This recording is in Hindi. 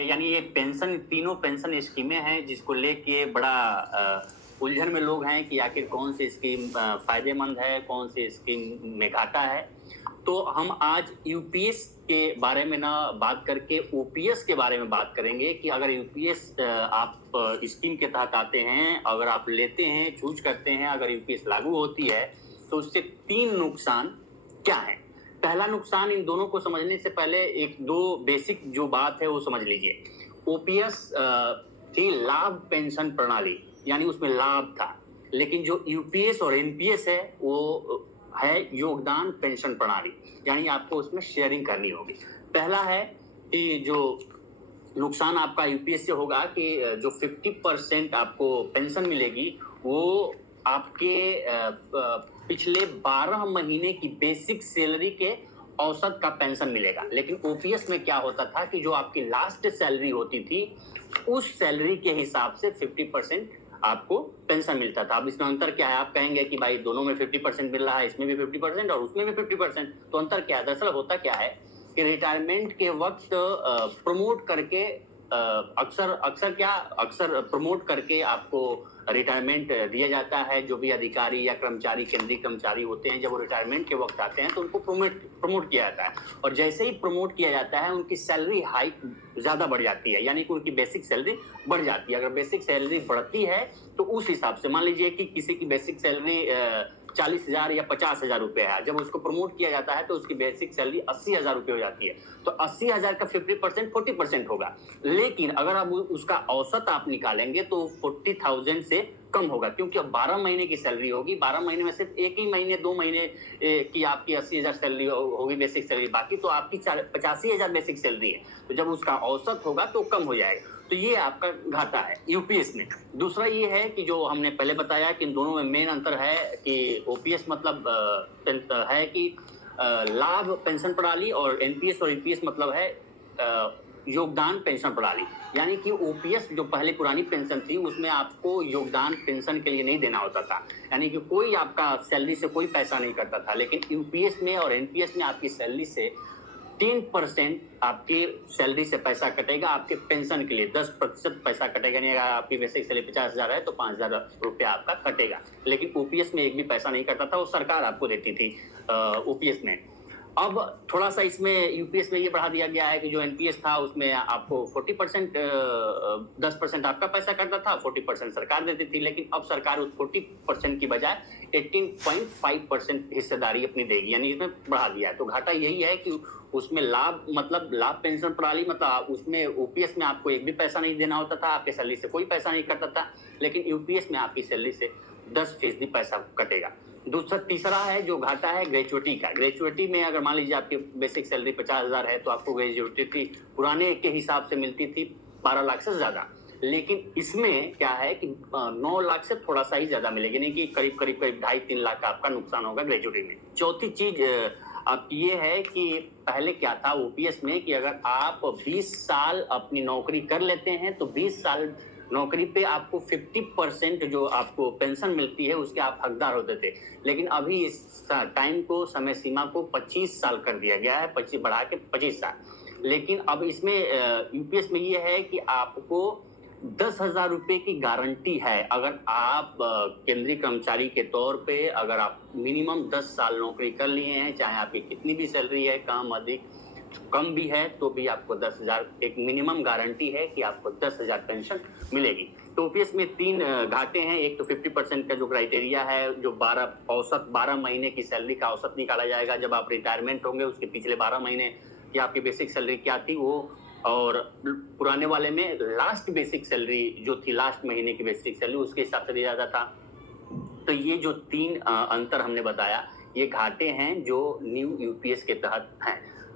यानी ये पेंशन, तीनों पेंशन स्कीमें हैं जिसको लेके बड़ा उलझन में लोग हैं कि आखिर कौन सी स्कीम फायदेमंद है, कौन सी स्कीम में घाटा है। तो हम आज यूपीएस के बारे में ना बात करके ओपीएस के बारे में बात करेंगे कि अगर यूपीएस आप स्कीम के तहत आते हैं, अगर आप लेते हैं, चूज करते हैं, अगर यूपीएस लागू होती है तो उससे 3 नुकसान क्या है। पहला नुकसान, इन दोनों को समझने से पहले एक दो बेसिक जो बात है वो समझ लीजिए। ओपीएस थी लाभ पेंशन प्रणाली, यानी उसमें लाभ था, लेकिन जो यूपीएस और एनपीएस है वो है योगदान पेंशन प्रणाली, यानी आपको उसमें शेयरिंग करनी होगी। पहला है कि जो नुकसान आपका यूपीएस से होगा कि जो 50% आपको पेंशन मिलेगी वो आपके पिछले 12 महीने की बेसिक सैलरी के औसत का पेंशन मिलेगा। लेकिन ओपीएस में क्या होता था कि जो आपकी लास्ट सैलरी होती थी उस सैलरी के हिसाब से 50% आपको पेंशन मिलता था। अब इसमें अंतर क्या है? आप कहेंगे कि भाई दोनों में 50% मिल रहा है, इसमें भी 50% और उसमें भी 50%, तो अंतर क्या है? दरअसल होता क्या है कि रिटायरमेंट के वक्त प्रमोट करके अक्सर प्रमोट करके आपको रिटायरमेंट दिया जाता है। जो भी अधिकारी या कर्मचारी, केंद्रीय कर्मचारी होते हैं, जब वो रिटायरमेंट के वक्त आते हैं तो उनको प्रमोट किया जाता है, और जैसे ही प्रमोट किया जाता है उनकी सैलरी हाइक ज्यादा बढ़ जाती है, यानी कि उनकी बेसिक सैलरी बढ़ जाती है। अगर बेसिक सैलरी बढ़ती है तो उस हिसाब से मान लीजिए कि किसी की बेसिक सैलरी 40,000 या 50,000 रुपए है, जब उसको प्रमोट किया जाता है तो उसकी बेसिक सैलरी 80,000 रुपए हो जाती है। तो 80,000 का 50% 40% होगा। लेकिन अगर अब उसका औसत आप निकालेंगे तो 40,000 से कम होगा, क्योंकि अब 12 महीने की सैलरी होगी। 12 महीने में सिर्फ एक ही महीने, 2 महीने की आपकी 80,000 सैलरी होगी बेसिक सैलरी, बाकी तो आपकी 85,000 बेसिक सैलरी है। तो जब उसका औसत होगा तो कम हो जाएगा। तो ये आपका घाटा है यूपीएस में। दूसरा ये है कि जो हमने पहले बताया कि इन दोनों में मेन अंतर है कि ओपीएस मतलब है कि लाभ पेंशन प्रणाली, और एनपीएस और ईपीएस मतलब है योगदान पेंशन प्रणाली। यानी कि ओपीएस जो पहले पुरानी पेंशन थी उसमें आपको योगदान पेंशन के लिए नहीं देना होता था, यानी कि कोई आपका सैलरी से कोई पैसा नहीं करता था। लेकिन यूपीएस में और एनपीएस में आपकी सैलरी से 10% आपकी सैलरी से पैसा कटेगा आपके पेंशन के लिए, 10% पैसा कटेगा नहीं। अगर आपकी बेसिक सैलरी 50,000 है तो 5,000 रुपया आपका कटेगा। लेकिन ओपीएस में एक भी पैसा नहीं कटता था, वो सरकार आपको देती थी ओपीएस में। अब थोड़ा सा इसमें यूपीएस में ये बढ़ा दिया गया है कि जो एनपीएस था उसमें आपको 40% 10% आपका पैसा कटता था, 40% सरकार देती थी। लेकिन अब सरकार उस 40% की बजाय 18.5% हिस्सेदारी अपनी देगी, यानी इसमें बढ़ा दिया है। तो घाटा यही है कि उसमें लाभ मतलब लाभ पेंशन प्रणाली मतलब उसमें ओपीएस में आपको एक भी पैसा नहीं देना होता था, आपके सैलरी से कोई पैसा नहीं कटता था। लेकिन यूपीएस में आपकी सैलरी से 10% पैसा कटेगा। दूसरा तीसरा है जो घाटा है ग्रेचुइटी का। ग्रेचुइटी में अगर मान लीजिए आपकी बेसिक सैलरी 50,000 है तो आपको ग्रेचुइटी पुराने के हिसाब से मिलती थी 12 लाख से ज्यादा। लेकिन इसमें क्या है कि 9 लाख से थोड़ा सा ही ज्यादा मिलेगी, नहीं कि करीब करीब 2.5-3 लाख का आपका नुकसान होगा ग्रेचुइटी में। चौथी चीज अब ये है कि पहले क्या था ओपीएस में कि अगर आप 20 साल अपनी नौकरी कर लेते हैं तो 20 साल नौकरी पे आपको 50% जो आपको पेंशन मिलती है उसके आप हकदार होते थे। लेकिन अभी इस टाइम को, समय सीमा को 25 साल कर दिया गया है, 25 बढ़ा के 25 साल। लेकिन अब इसमें यूपीएस में ये है कि आपको 10,000 रुपए की गारंटी है। अगर आप केंद्रीय कर्मचारी के तौर पे अगर आप मिनिमम 10 साल नौकरी कर लिए हैं, चाहे आपकी कितनी भी सैलरी है, कम अधिक कम भी है, तो भी आपको 10,000 एक मिनिमम गारंटी है कि आपको 10,000 पेंशन मिलेगी। तो ओपीएस में 3 घाटे हैं। एक तो 50% का जो क्राइटेरिया है, जो 12 महीने की सैलरी का औसत निकाला जाएगा जब आप रिटायरमेंट होंगे, उसके पिछले 12 महीने की आपकी बेसिक सैलरी क्या थी वो, और पुराने वाले में लास्ट बेसिक सैलरी जो थी, लास्ट महीने की बेसिक सैलरी उसके हिसाब से दिया जाता था। तो ये जो 3 अंतर हमने बताया, ये घाटे हैं जो न्यू यूपीएस के तहत हैं।